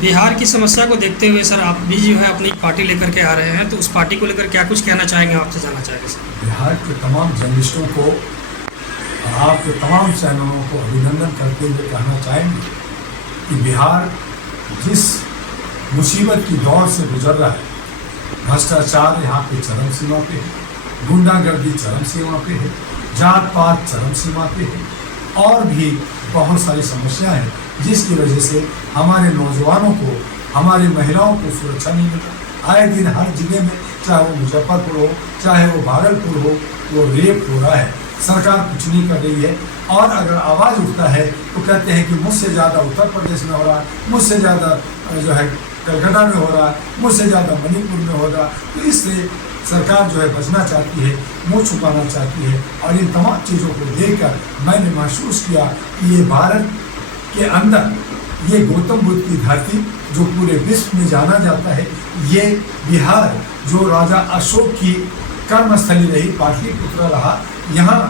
बिहार की समस्या को देखते हुए सर आप भी जो है अपनी पार्टी लेकर के आ रहे हैं, तो उस पार्टी को लेकर क्या कुछ कहना चाहेंगे, आपसे जानना चाहेंगे सर। बिहार के तमाम जर्नलिस्टों को, आपके तमाम चैनलों को अभिनंदन करते हुए कहना चाहेंगे कि बिहार जिस मुसीबत की दौर से गुजर रहा है, भ्रष्टाचार यहाँ पे चरम सीमा पे है, गुंडागर्दी चरम सीमा पे है, जात पात चरम सीमा पे है, और भी बहुत सारी समस्याएं हैं जिसकी वजह से हमारे नौजवानों को, हमारी महिलाओं को सुरक्षा नहीं मिल रहा। आए दिन हर जिले में, चाहे वो मुजफ्फरपुर हो, चाहे वो भागलपुर हो, वो रेप हो रहा है। सरकार कुछ नहीं कर रही है, और अगर आवाज़ उठता है तो कहते हैं कि मुझसे ज़्यादा उत्तर प्रदेश में हो रहा है, मुझसे ज़्यादा जो है कलकत्ता में हो रहा है, मुझसे ज़्यादा मणिपुर में हो रहा है। तो इससे सरकार जो है बचना चाहती है, मुँह छुपाना चाहती है। और इन तमाम चीज़ों को देखकर मैंने महसूस किया कि ये भारत के अंदर, ये गौतम बुद्ध की धरती जो पूरे विश्व में जाना जाता है, ये बिहार जो राजा अशोक की कर्मस्थली रही, पाटलिपुत्र रहा, यहाँ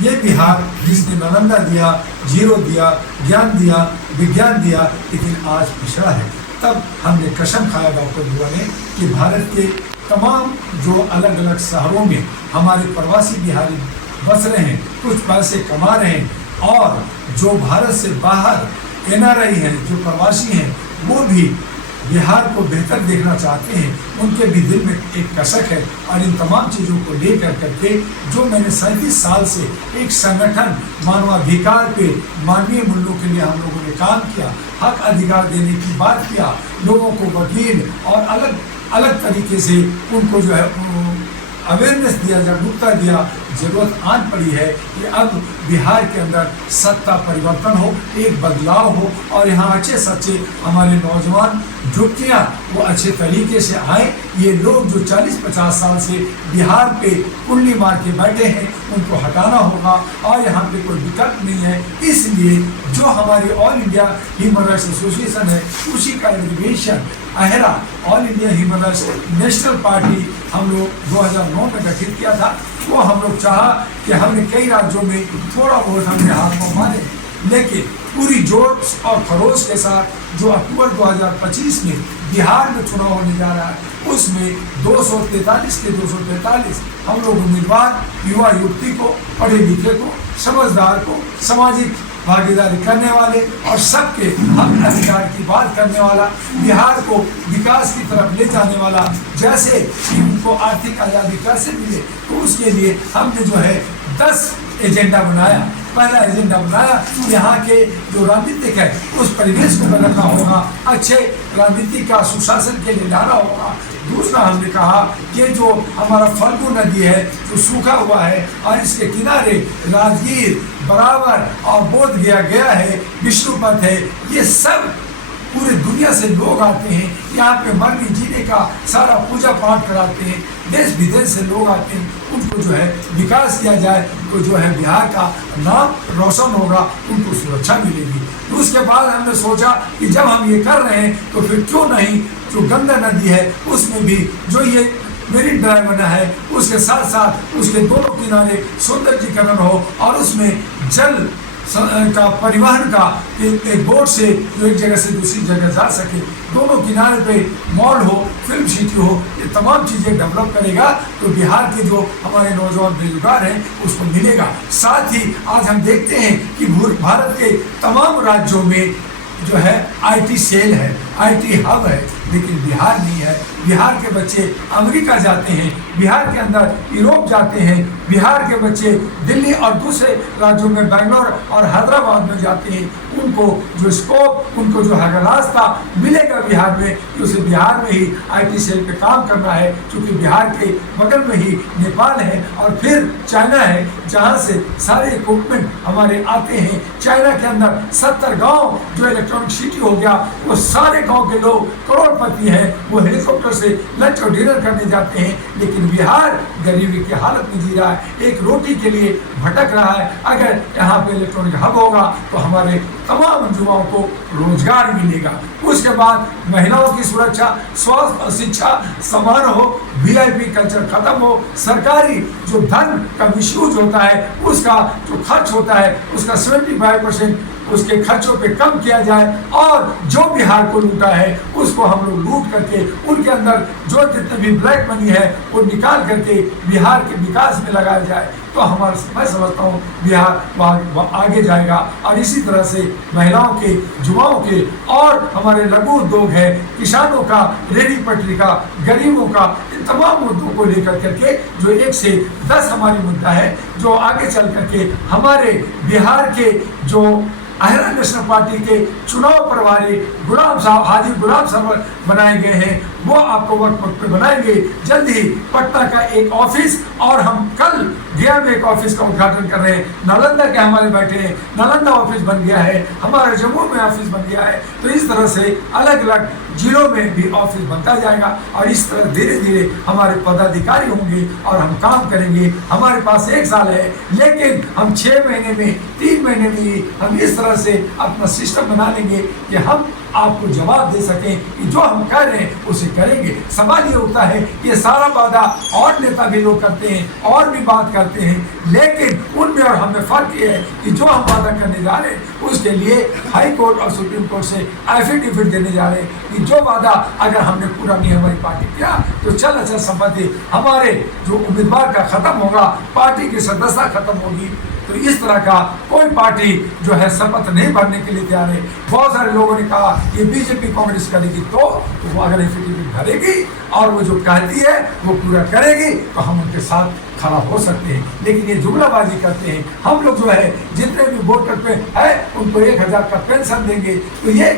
ये बिहार जिसने नालंदा दिया, जीरो दिया, ज्ञान दिया, विज्ञान दिया, लेकिन आज पिछड़ा है। तब हमने कसम खाया डॉक्टर बुआ ने कि भारत के तमाम जो अलग अलग शहरों में हमारे प्रवासी बिहारी बस रहे हैं, कुछ पैसे कमा रहे हैं, और जो भारत से बाहर एनआरआई हैं, जो प्रवासी हैं, वो भी बिहार को बेहतर देखना चाहते हैं। उनके भी दिल में एक कसक है। और इन तमाम चीज़ों को लेकर करके जो मैंने 37 साल से एक संगठन मानवाधिकार पे, मानवीय मूल्यों के लिए हम लोगों ने काम किया, हक अधिकार देने की बात किया, लोगों को वकील और अलग अलग तरीके से उनको जो है अवेयरनेस दिया, जागरूकता दिया। जरूरत आन पड़ी है कि अब बिहार के अंदर सत्ता परिवर्तन हो, एक बदलाव हो, और यहाँ अच्छे सच्चे हमारे नौजवान जुटियाँ वो अच्छे तरीके से आए। ये लोग जो 40-50 साल से बिहार पे कुंडली मार के बैठे हैं, उनको हटाना होगा, और यहाँ पे कोई विकल्प नहीं है। इसलिए जो हमारी all India human rights association है, उसी का एग्रीगेशन अहरा all India human rights national party हम लोग 2009 में गठित किया था। वो हम लोग चाहा कि हमने कई राज्यों में थोड़ा बहुत हमने हाथ में मारे, लेकिन पूरी जोश और खरोश के साथ जो अक्टूबर 2025 में बिहार में चुनाव होने जा रहा है, उसमें 243 के 243 हम लोग उम्मीदवार युवा युवती को, पढ़े लिखे को, समझदार को, सामाजिक भागीदारी करने वाले और सबके हक अधिकार की बात करने वाला, बिहार को विकास की तरफ ले जाने वाला, जैसे कि उनको आर्थिक आज़ादी कैसे मिले, तो उसके लिए हमने जो है 10 एजेंडा बनाया। पहला एजेंडा बनाया यहाँ के जो राजनीतिक है उस परिवेश को बदलना होगा, अच्छे राजनीति का सुशासन के लिए लाना होगा। दूसरा हमने कहा कि जो हमारा फल्गु नदी है जो सूखा हुआ है, और इसके किनारे राजगीर, बराबर और बोध गया है, विष्णुपथ है, ये सब पूरे दुनिया से लोग आते हैं यहाँ पे मरने जीने का सारा पूजा पाठ कराते हैं। देश विदेश से लोग आते हैं, उनको जो है विकास किया जाए, तो जो है बिहार का नाम रोशन होगा, उनको सुरक्षा मिलेगी। तो उसके बाद हमने सोचा कि जब हम ये कर रहे हैं तो फिर क्यों नहीं जो गंगा नदी है उसमें भी जो ये मेरीन ड्राइव बना है, उसके साथ साथ उसके दोनों किनारे सौंदर्यीकरण हो, और उसमें जल का परिवहन का एक बोट से जो एक जगह से दूसरी जगह जा सके, दोनों किनारे पे मॉल हो, फिल्म सिटी हो, ये तमाम चीज़ें डेवलप करेगा तो बिहार के जो हमारे नौजवान बेरोजगार हैं उसको मिलेगा। साथ ही आज हम देखते हैं कि भारत के तमाम राज्यों में जो है IT सेल है, IT हब है, लेकिन बिहार नहीं है। बिहार के बच्चे अमेरिका जाते हैं, बिहार के अंदर यूरोप जाते हैं, बिहार के बच्चे दिल्ली और दूसरे राज्यों में बेंगलोर और हैदराबाद में जाते हैं। उनको जो स्कोप, उनको जो है रास्ता मिलेगा बिहार में, कि उसे बिहार में ही IT सेल पे काम करना है, क्योंकि बिहार के बगल में ही नेपाल है और फिर चाइना है, जहाँ से सारे इक्विपमेंट हमारे आते हैं। चाइना के अंदर 70 गाँव जो इलेक्ट्रॉनिक सिटी हो गया, वो सारे गाँव के लोग करोड़पति हैं, वो हेलीकॉप्टर से लंच और डिनर करने जाते हैं, लेकिन बिहार गरीबी की हालत में जी रहा है, एक रोटी के लिए भटक रहा है। अगर यहाँ पे इलेक्ट्रॉनिक हब होगा तो हमारे तमाम युवाओं को रोजगार मिलेगा। उसके बाद महिलाओं की सुरक्षा, स्वास्थ्य और शिक्षा समान हो, VIP कल्चर खत्म हो, सरकारी जो धन का मिसयूज होता है उसका जो खर्च होता है उसका 75% उसके खर्चों पे कम किया जाए और जो बिहार को लूटा है उसको हम लोग लूट करके उनके अंदर जो जितने भी ब्लैक मनी है वो निकाल करके बिहार के विकास में लगाया जाए तो हमारा मैं समझता हूँ बिहार आगे जाएगा। और इसी तरह से महिलाओं के, युवाओं के और हमारे लघु उद्योग है, किसानों का, रेहड़ी पटरी का, गरीबों का, इन तमाम मुद्दों को लेकर करके जो 1 से 10 हमारी मुद्दा है जो आगे चल करके हमारे बिहार के जो अहिरा नेशनल पार्टी के चुनाव प्रभारी गुलाम साहब, हाजी गुलाम साहब बनाए गए हैं, वो आपको वक्त पे बनाएंगे। जल्द ही पटना का एक ऑफिस और हम कल गया में एक ऑफिस का उद्घाटन कर रहे हैं। नालंदा के हमारे बैठे हैं, नालंदा ऑफिस बन गया है, हमारे जम्मू में ऑफिस बन गया है। तो इस तरह से अलग अलग जिलों में भी ऑफिस बनता जाएगा और इस तरह धीरे धीरे हमारे पदाधिकारी होंगे और हम काम करेंगे। हमारे पास 1 साल है लेकिन हम 6 महीने में, 3 महीने में हम इस तरह से अपना सिस्टम बना लेंगे कि हम आपको जवाब दे सकें कि जो हम कर रहे हैं उसे करेंगे। सवाल ये उठता है ये सारा वादा और नेता भी लोग करते हैं और भी बात करते हैं लेकिन उनमें और हमें फर्क ये है कि जो हम वादा करने जा रहे हैं उसके लिए हाई कोर्ट और सुप्रीम कोर्ट से एफिडेविट देने जा रहे हैं कि जो वादा अगर हमने पूरा नहीं हमारी पार्टी किया तो चल अचल संपत्ति हमारे जो उम्मीदवार का खत्म होगा, पार्टी की सदस्यता खत्म होगी। तो इस तरह का कोई पार्टी जो है शपथ नहीं भरने के लिए तैयार है। बहुत सारे लोगों ने कहा ये बीजेपी कांग्रेस करेगी तो वो अगर एफिडेविट भरेगी और वो जो कहती है वो पूरा करेगी तो हम उनके साथ खड़ा हो सकते हैं। लेकिन ये जुमलाबाजी करते हैं। हम लोग जो है जितने भी वोटर पे है उनको 1000 का पेंशन देंगे तो ये